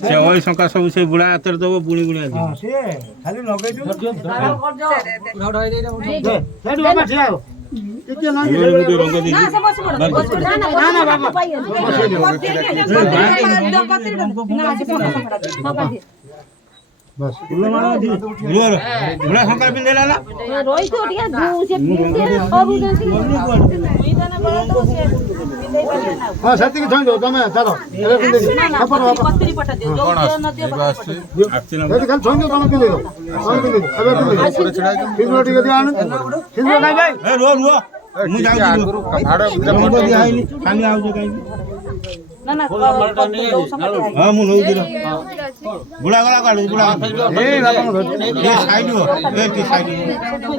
से ओई संका सब से बुढ़ा हाथ दबो बुणी बुणी हां से खाली लगे दो लेडू बाबा छिया कितना ना रंग दे ना से बस ना ना बाबा बस बुढ़ा संका पिन देला ना रोई तो टिया दू से पिन दे और हां सती के छोड़ दो तमे चलो एले पिन दे खपर बाबा पत्ती पटा दे जो नदी यदि खाली छोड़ दो तमे पिन दे दो तमे पिन दे अबे पिन दे सिंदूर टिके दिया आन सिंदूर काई भाई ए रो रो मु जाऊ गुरु भाड़ो जब दिया आइली खाली आउ जो काई ना ना हां मु लउ दिलो बुढ़ा गला काढ बुढ़ा ए बाबा ए साइड हो ए ती साइड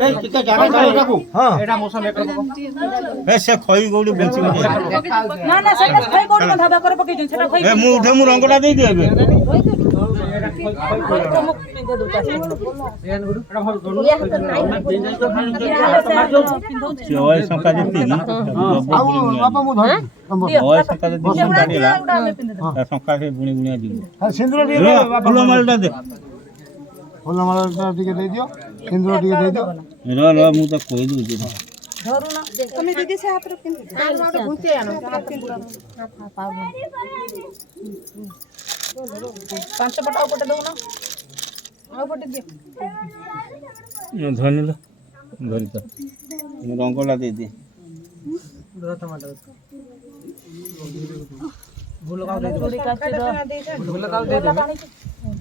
ए किता जागा काढ राखू हां एटा मौसम एक ए से खई गौडी बेंची ना ना से खई गौडी में धाबा कर पके सेटा खई ए मु उठे मु रंगटा दे देबे ओय संका देती ना बाबा मु धर ओय संका देती संकाडीला संका से बुणी बुणी दियो हां सिंदूर टिके बाबा फुलो मालटा दे फुलो मालटा टिके दे दियो सिंदूर टिके दे दियो रो मु त कोइ दउ दे धरू ना तुम दीदी से हाथ रख के घुसे आनो पांच पटा पटे दो ना आ पटे दे धनी लो धरी तो रंगला दे दे भूल का दे भूल का दे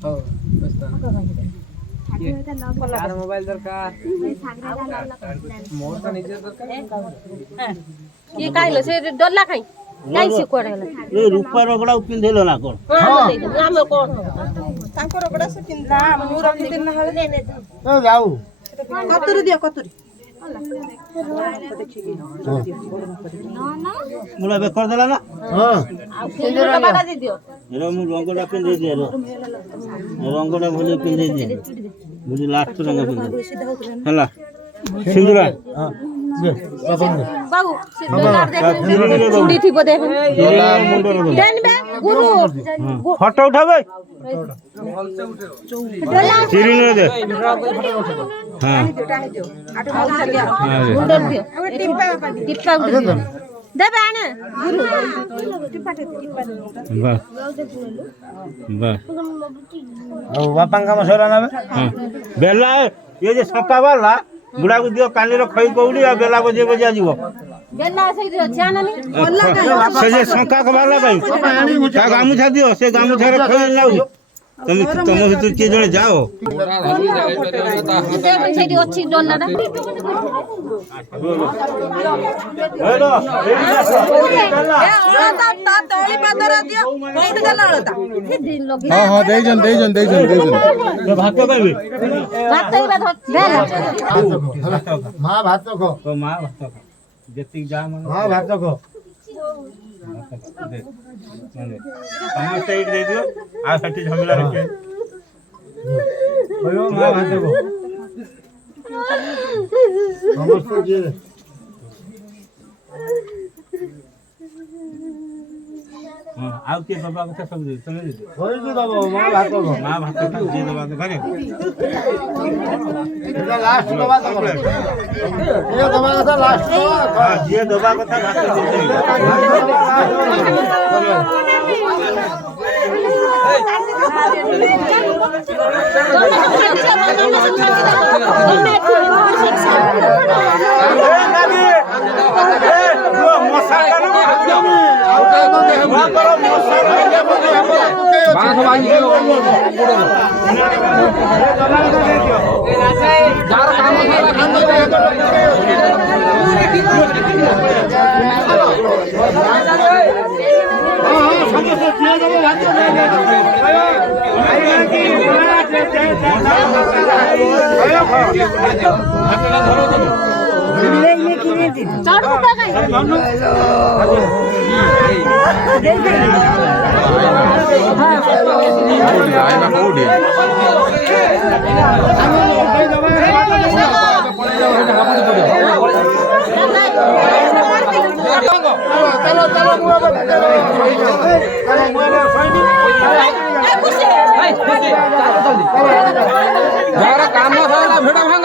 हां बस मोबाइल दरकार मोर तो निजे दरकार ये काइलो से डल्ला खाई काई से कोरेला ए रूपा रगड़ा पिंधेलो ना कोन हां नाम कोन तांको रगड़ा से पिंधा मु रखि दिन ना हले ए जाऊ कतुरी दियो कतुरी मुला बे कर देला ना हां सिंदूर का बाटा दे दियो रो मु रंगटा पिंधे दे रो रंगटा भले पिंधे दे मुझे लास्ट रंग पिंधे हला सिंदूरा हां दे बाबा दे बाबू सिंदूर दे चूड़ी थी बोदे देन बे गुरु फोटो उठाबे चिरी ने दे हां गुंडल दियो टिप्पा दियो दे बाने गुरु टिप्पा बस बस ଆଉ ବାପାଙ୍କ କାମ ସରିଲା ନା हां बेला ये जे सपा वाला बुढ़ा को दियो कानी रो खई कौड़ी आ बेला बजे बजे जीवो बेला से दियो जाननी बोलला का से जे शंका कबाला भाई का गामुछा दियो से गामुछा रे खई लाउ तुम भीतर के जणे जाओ देख छेडी अछि डोलाडा हेलो ता तोली पादर दियो कोइड गला हळता से दिन लगी हां हां देजन भात खाबे भात ही भात दे मां भात खो तो मां भात खा जति जा मन हां भात खो दे समस्त एक दे दियो आ सठी झमेला रखे भयो मां भात खो समस्त जे हां आउ के बाबा को सब दे तुम दे होई दे बाबा मां भात खो मां भात खा दे दबा के घरे एटा लास्ट दबा खो ये दबा का लास्ट दबा हां जे दबा कथा भात चलो কাম ভিড় ভাঙ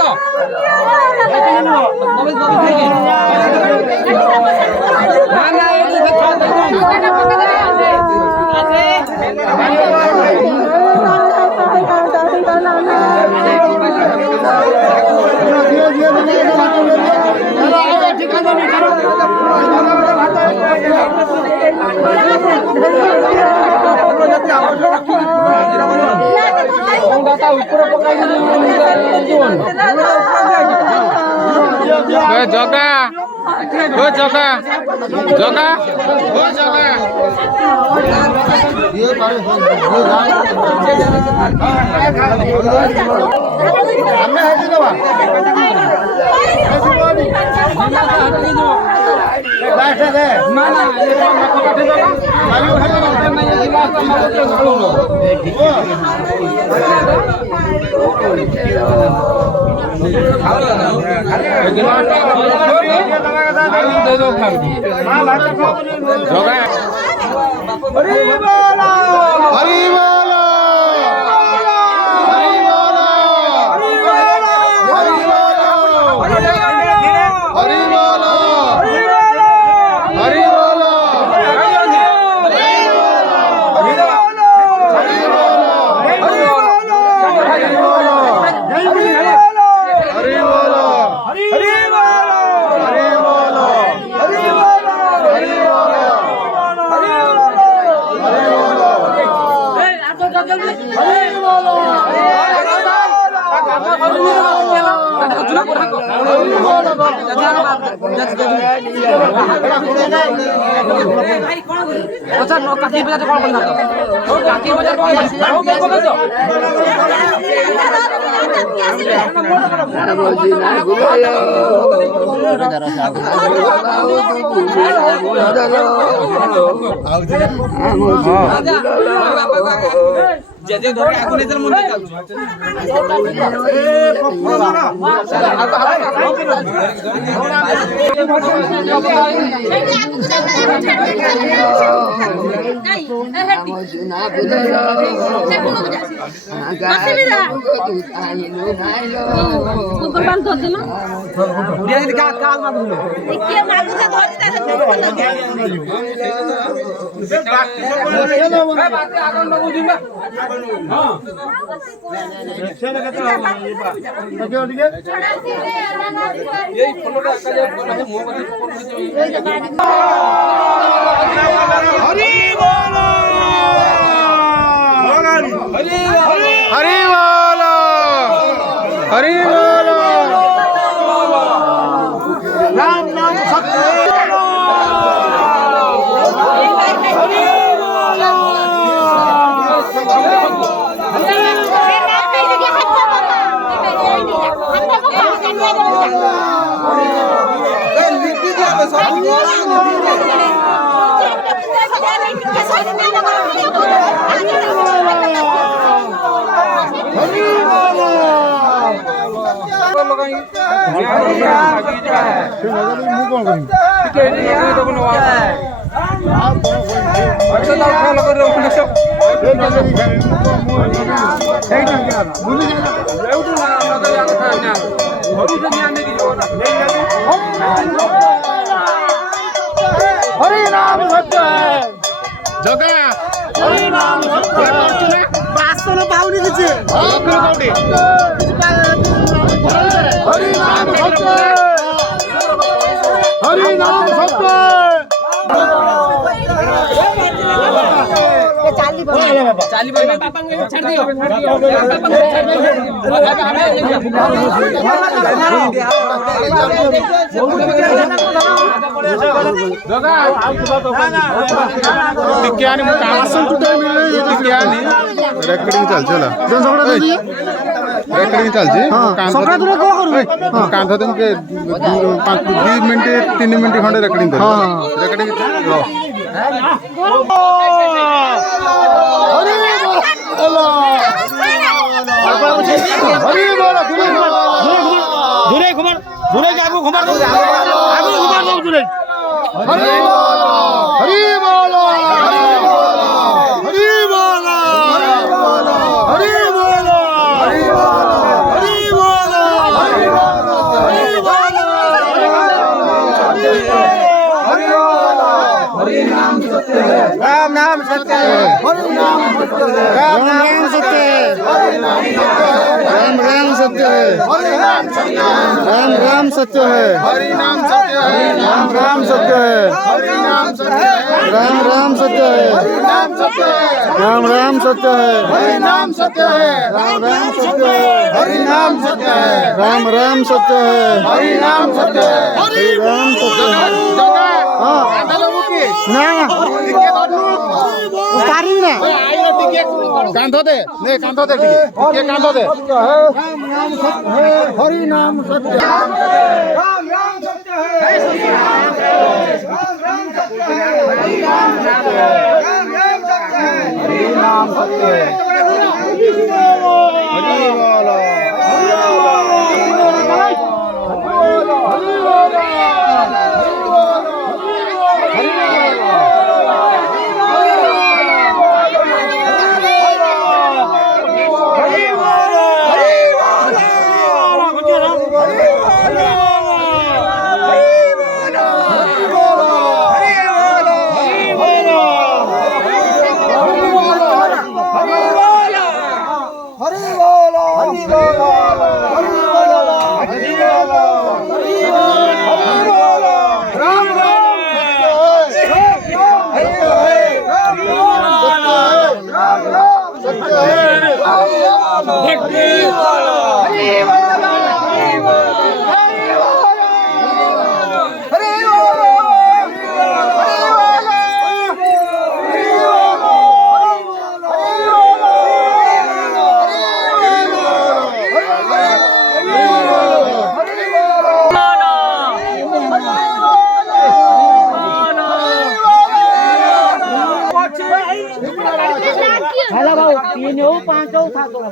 জগা ও জগা জগা ও জগা আমরা হেঁটে যাবা না না কাকি বাজার কোন বন্ধ কাকি বাজার যে যে ধরে আগুনের মধ্যে राम नाम सत्य हरि नाम सत्य है जगा हरि नाम सत्य है बासन पाउनी किछि हरि नाम सत्य हरि नाम सत्य चाली पापा छाड़ दियो रेकर्डिंग चलला रेकर्डिंग चलछि कांधा तुम के 2 मिनिट 3 मिनिट खंडे रेकर्डिंग कर रेकर्डिंग लो हरि बोल दूरे घुमर दूरे के आगू घुमर दो आगू घुमर दो दूरे हरि बोल हरि बोल राम नाम सत्य है, हरि नाम सत्य है, राम नाम सत्य है, हरि नाम सत्य है, राम नाम सत्य है, हरि नाम सत्य है, राम नाम सत्य है, हरि नाम सत्य है, राम नाम सत्य है, हरि नाम सत्य है, राम नाम सत्य है, हरि नाम सत्य है, राम नाम सत्य है, हरि नाम सत्य है, राम नाम सत्य है, हरि नाम सत्य है, हरि नाम सत्य है। हाँ ना उतारी ना कांधो दे नहीं कांधो दे टिके कांधो दे हरि नाम सत्य है, राम नाम सत्य है, राम सत्य है, हरि नाम सत्य है, राम नाम सत्य है, हरि नाम सत्य है, हरि बोलो हेलो भाऊ 3 हो 5 हो 7 हो